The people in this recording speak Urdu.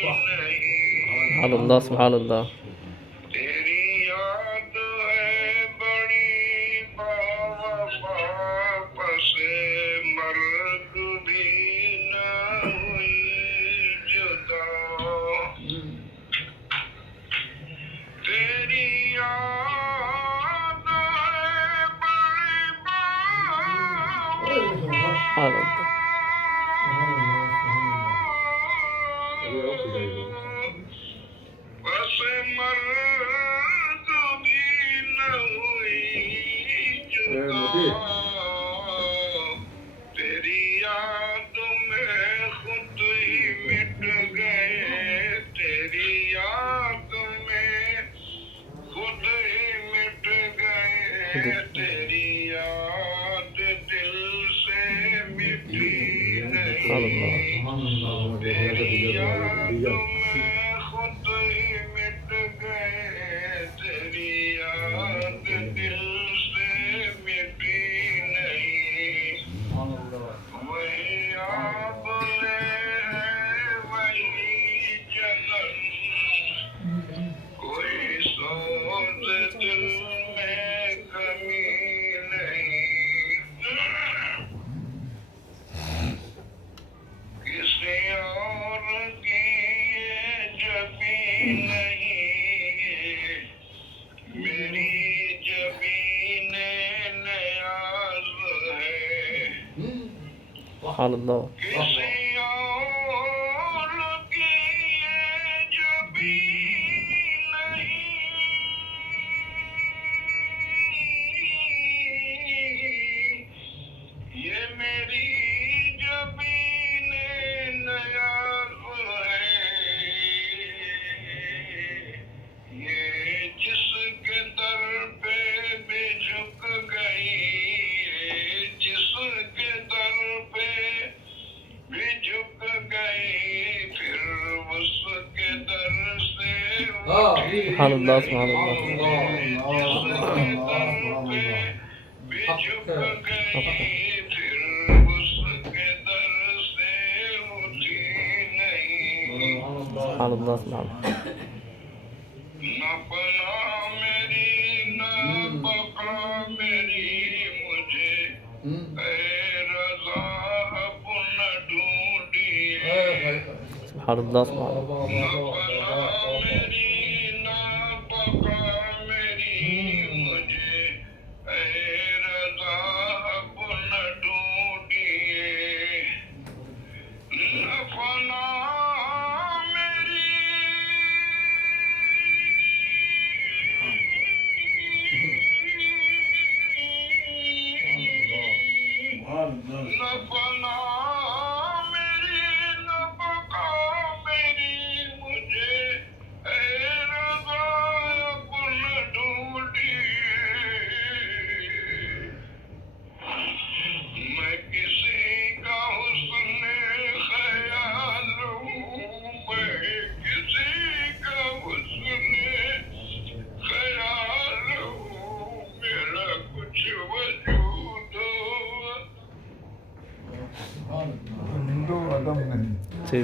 سبحان اللہ سبحان اللہ. تیری یاد ہے بڑی باوفا پس مرگ بھی نہ ہوئی جدا. تیری یاد ہے بڑی سبحان اللہ. بس مرگ بھی نہ ہوئی جدا. تیری یاد میں خود ہی مٹ گئے. تیری یاد میں خود ہی مٹ گئے. تیری یاد دل سے مٹی نہیں. تیری یاد میں خود ہی مٹ گئے. تیری یاد دل سے مٹی نہیں. وہی آپ ہے وہی جنم. کوئی سوز دل میں کمی نہیں. کسی اور کی یہ جبیں نہیں. میری جبیں نیاز ہے. سبحان اللہ. کسی اور کی یہ جبیں نہیں. یہ میری جبیں نیاز ہے. یہ جس کے در پہ بھی جھک گئی. جس کے در پہ بھی جھک گئی. پھر اس کے در سے سبحان اللہ سبحان اللہ. جس کے در پہ بھی جھک گئی. پھر اس کے در سے اٹھی نہیں. سبحان اللہ سبحان اللہ. نہ پناہ میری نہ بقا میری مجھے اے رضا اب نہ ڈھونڈیے. سبحان اللہ سبحان اللہ. نہ پناہ میری نہ بقا میری مجھے اے رضا اب نہ ڈھونڈیے. نہ پناہ میری نہ پناہ میری نہ بقا میری مجھے اے رضا اب نہ ڈھونڈیے. میں کسی کا حسن خیال ہوں. میں کسی کا حسن خیال ہوں. میرا کچھ وجود ہندو ادم نہیں. جی